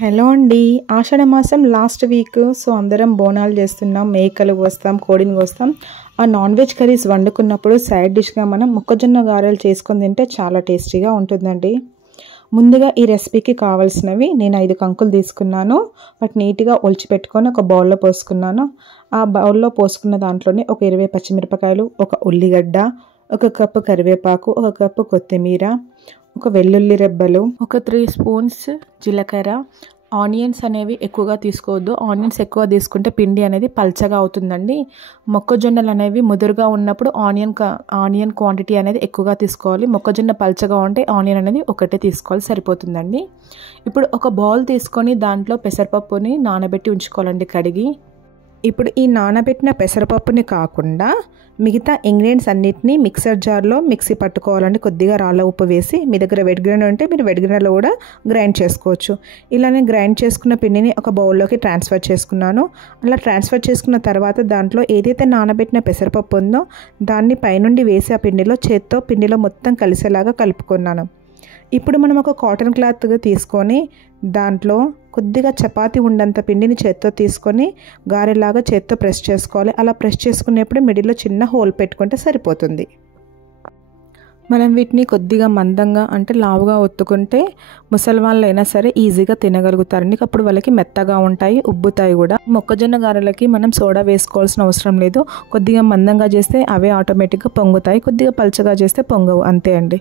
Hello అండి, ఆషాఢ మాసం last week. So అందరం బోనాలు చేస్తున్నాం, మేకలు కోస్తాం, కోడిని కోస్తాం. ఆ నాన్ వెజ్ కర్రీస్ వండుకున్నప్పుడు సైడ్ డిష్గా మనం మొక్కజొన్న గారెలు చేసుకొని తింటే చాలా టేస్టీగా ఉంటుందండి. ముందుగా ఈ రెసిపీకి కావాల్సినవి నేను 5 కంకులు తీసుకున్నాను. వాటి నీట్గా ఒలిచిపెట్టుకొని ఒక బౌల్లో పోసుకున్నాను. ఆ బౌల్లో పోసుకున్న దాంట్లోనే ఒక 20 పచ్చిమిరపకాయలు, ఒక ఉల్లిగడ్డ, ఒక కప్పు కరివేపాకు, ఒక కప్పు కొత్తిమీర, ఒక వెల్లుల్లి రెబ్బలు, ఒక 3 స్పూన్స్ జీలకర్ర. ఆనియన్స్ అనేవి ఎక్కువగా తీసుకోవద్దు. ఆనియన్స్ ఎక్కువ తీసుకుంటే పిండి అనేది పల్చగా అవుతుందండి. మొక్కజొన్నలు అనేవి ముదురుగా ఉన్నప్పుడు ఆనియన్ క్వాంటిటీ అనేది ఎక్కువగా తీసుకోవాలి. మొక్కజొన్న పల్చగా ఉంటే ఆనియన్ అనేది ఒకటే తీసుకోవాలి, సరిపోతుందండి. ఇప్పుడు ఒక బౌల్ తీసుకొని దాంట్లో పెసరపప్పుని నానబెట్టి ఉంచుకోవాలండి కడిగి. ఇప్పుడు ఈ నానబెట్టిన పెసరపప్పుని కాకుండా మిగతా ఇంగ్రీడియంట్స్ అన్నిటినీ మిక్సర్ జార్లో మిక్సీ పట్టుకోవాలండి. కొద్దిగా రాళ్ళ ఉప్పు వేసి, మీ దగ్గర వెట్ గ్రైండర్ ఉంటే మీరు వెట్ గ్రైండర్లో కూడా గ్రైండ్ చేసుకోవచ్చు. ఇలా నేను గ్రైండ్ చేసుకున్న పిండిని ఒక బౌల్లోకి ట్రాన్స్ఫర్ చేసుకున్నాను. అలా ట్రాన్స్ఫర్ చేసుకున్న తర్వాత దాంట్లో ఏదైతే నానబెట్టిన పెసరపప్పు ఉందో దాన్ని పైనుండి వేసి ఆ పిండిలో మొత్తం కలిసేలాగా కలుపుకున్నాను. ఇప్పుడు మనం ఒక కాటన్ క్లాత్గా తీసుకొని దాంట్లో కొద్దిగా చపాతీ ఉండంత పిండిని చేత్తో తీసుకొని గారెలాగా చేత్తో ప్రెస్ చేసుకోవాలి. అలా ప్రెస్ చేసుకునేప్పుడు మిడిల్లో చిన్న హోల్ పెట్టుకుంటే సరిపోతుంది. మనం వీటిని కొద్దిగా మందంగా అంటే లావుగా ఒత్తుకుంటే ముసలి వాళ్ళైనా సరే ఈజీగా తినగలుగుతారండి. అప్పుడు వాళ్ళకి మెత్తగా ఉంటాయి, ఉబ్బుతాయి కూడా. మొక్కజొన్న గారెలకి మనం సోడా వేసుకోవాల్సిన అవసరం లేదు. కొద్దిగా మందంగా చేస్తే అవే ఆటోమేటిక్గా పొంగుతాయి, కొద్దిగా పల్చగా చేస్తే పొంగవు, అంతే అండి.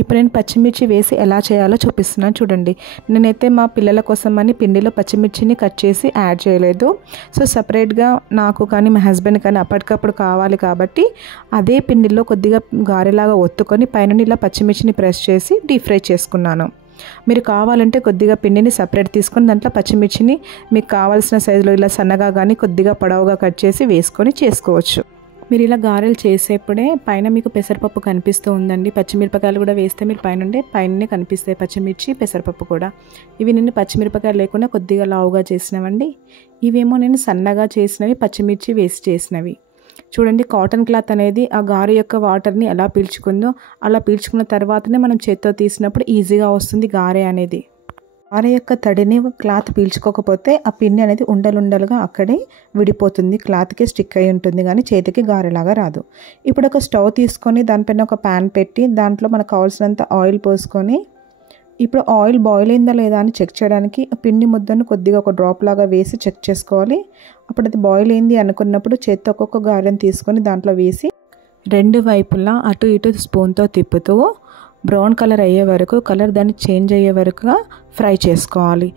ఇప్పుడు నేను పచ్చిమిర్చి వేసి ఎలా చేయాలో చూపిస్తున్నాను చూడండి. నేనైతే మా పిల్లల కోసమని పిండిలో పచ్చిమిర్చిని కట్ చేసి యాడ్ చేయలేదు. సో సపరేట్గా నాకు కానీ మా హస్బెండ్ కానీ అప్పటికప్పుడు కావాలి కాబట్టి అదే పిండిలో కొద్దిగా గారెలాగా ఒత్తుకొని పైన ఇలా పచ్చిమిర్చిని ప్రెస్ చేసి డీప్ ఫ్రై చేసుకున్నాను. మీరు కావాలంటే కొద్దిగా పిండిని సపరేట్ తీసుకొని దాంట్లో పచ్చిమిర్చిని మీకు కావాల్సిన సైజులో ఇలా సన్నగా కానీ కొద్దిగా పొడవుగా కట్ చేసి వేసుకొని చేసుకోవచ్చు. మీరు ఇలా గారెలు చేసేప్పుడే పైన మీకు పెసరపప్పు కనిపిస్తూ ఉందండి. పచ్చిమిరపకాయలు కూడా వేస్తే మీరు పైననే కనిపిస్తాయి పచ్చిమిర్చి, పెసరపప్పు కూడా. ఇవి నేను పచ్చిమిరపకాయలు లేకుండా కొద్దిగా లావుగా చేసినవండి. ఇవేమో నేను సన్నగా చేసినవి, పచ్చిమిర్చి వేసి చేసినవి. చూడండి, కాటన్ క్లాత్ అనేది ఆ గారె యొక్క వాటర్ని ఎలా పీల్చుకుందో అలా పీల్చుకున్న తర్వాతనే మనం చేత్తో తీసినప్పుడు ఈజీగా వస్తుంది గారె అనేది. గారె యొక్క తడిని క్లాత్ పీల్చుకోకపోతే ఆ పిండి అనేది ఉండలుండలుగా అక్కడే విడిపోతుంది, క్లాత్కి స్టిక్ అయి ఉంటుంది, కానీ చేతికి గారెలాగా రాదు. ఇప్పుడు ఒక స్టవ్ తీసుకొని దానిపైన ఒక ప్యాన్ పెట్టి దాంట్లో మనకు కావాల్సినంత ఆయిల్ పోసుకొని, ఇప్పుడు ఆయిల్ బాయిల్ అయిందా లేదా అని చెక్ చేయడానికి పిండి ముద్దను కొద్దిగా ఒక డ్రాప్ లాగా వేసి చెక్ చేసుకోవాలి. అప్పుడు అది బాయిల్ అయింది అనుకున్నప్పుడు చేత్తో ఒక్కొక్క గారెని తీసుకొని దాంట్లో వేసి 2 వైపులా అటు ఇటు స్పూన్తో తిప్పుతూ బ్రౌన్ కలర్ అయ్యే వరకు, కలర్ దాన్ని చేంజ్ అయ్యే వరకుగా ఫ్రై చేసుకోవాలి.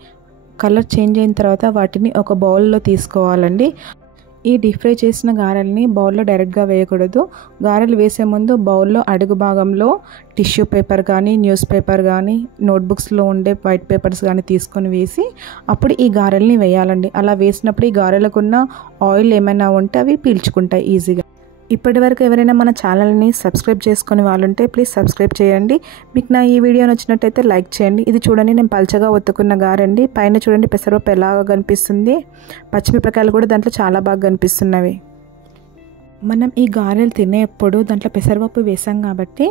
కలర్ చేంజ్ అయిన తర్వాత వాటిని ఒక బౌల్లో తీసుకోవాలండి. ఈ డీప్ ఫ్రై చేసిన గారెల్ని బౌల్లో డైరెక్ట్గా వేయకూడదు. గారెలు వేసే ముందు బౌల్లో అడుగు భాగంలో టిష్యూ పేపర్ కానీ, న్యూస్ పేపర్ కానీ, నోట్బుక్స్లో ఉండే వైట్ పేపర్స్ కానీ తీసుకొని వేసి అప్పుడు ఈ గారెల్ని వేయాలండి. అలా వేసినప్పుడు ఈ గారెలకున్న ఆయిల్ ఏమైనా ఉంటే అవి పీల్చుకుంటాయి ఈజీగా. ఇప్పటి వరకు ఎవరైనా మన ఛానల్ని సబ్స్క్రైబ్ చేసుకునే వాళ్ళుంటే ప్లీజ్ సబ్స్క్రైబ్ చేయండి. మీకు నా ఈ వీడియో నచ్చినట్టయితే లైక్ చేయండి. ఇది చూడండి, నేను పల్చగా ఒత్తుకున్న గారండి. పైన చూడండి పెసరపప్పు ఎలాగా కనిపిస్తుంది, పచ్చిమిరపకాయలు కూడా దాంట్లో చాలా బాగా కనిపిస్తున్నవి. మనం ఈ గారెలు తినేప్పుడు దాంట్లో పెసరపప్పు వేసాం కాబట్టి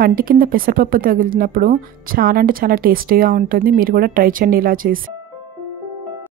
పంటి కింద పెసరపప్పు తగిలినప్పుడు చాలా అంటే చాలా టేస్టీగా ఉంటుంది. మీరు కూడా ట్రై చేయండి ఇలా చేసి.